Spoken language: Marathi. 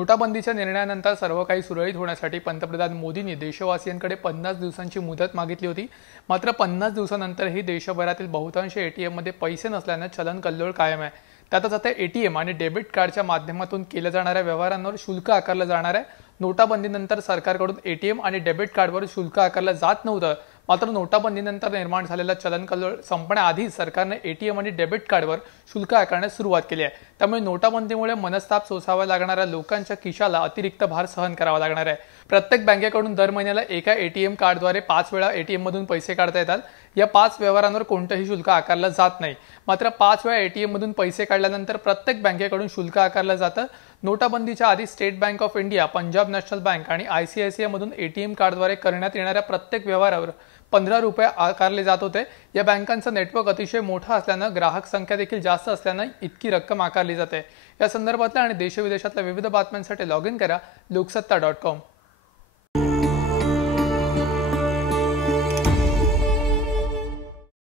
नोटाबंदीच्या निर्णयानंतर सर्व काही सुरळीत होण्यासाठी पंतप्रधान मोदींनी देशवासियांकडे 50 दिवसांची मुदत मागितली होती। मात्र 50 दिवसांनंतरही देशभरातील बहुतांश एटीएममध्ये पैसे नसल्याने चलन कल्लोळ कायम आहे। त्यातच आता एटीएम आणि डेबिट कार्डच्या माध्यमातून केल्या जाणाऱ्या व्यवहारांवर शुल्क आकारलं जाणार आहे। नोटाबंदीनंतर सरकारकडून एटीएम आणि डेबिट कार्डवर शुल्क आकारलं जात नव्हतं। मात्र नोटाबंदीनंतर निर्माण झालेला चलन कल्लोळ संपण्याआधीच सरकारने एटीएम आणि डेबिट कार्डवर शुल्क आकारण्यास सुरुवात केली आहे। त्यामुळे नोटाबंदीमुळे मनस्ताप सोसावा लागणाऱ्या लोकांच्या खिशाला अतिरिक्त भार सहन करावा लागणार आहे। प्रत्येक बँकेकडून दर महिन्याला एका एटीएम कार्डद्वारे 5 वेळा एटीएम मधून पैसे काढता येतात। या 5 व्यवहारांवर कोणतेही शुल्क आकारलं जात नाही। मात्र 5 वेळा एटीएम मधून पैसे काढल्यानंतर प्रत्येक बँकेकडून शुल्क आकारलं जातं। नोटाबंदीच्या आधी state bank of India, Punjab national bank आणि आयसीआयसीआय मधून एटीएम कार्डद्वारे करण्यात येणाऱ्या प्रत्येक व्यवहारावर 15 रुपये आकारले जात होते। या बँकांचं नेटवर्क अतिशय मोठं असल्यानं ग्राहक संख्या देखील जास्त असल्यानं इतकी रक्कम आकारली जाते। या संदर्भातल्या आणि देशविदेशातल्या विविध बातम्यांसाठी लॉग इन करा लोकसत्ता.com।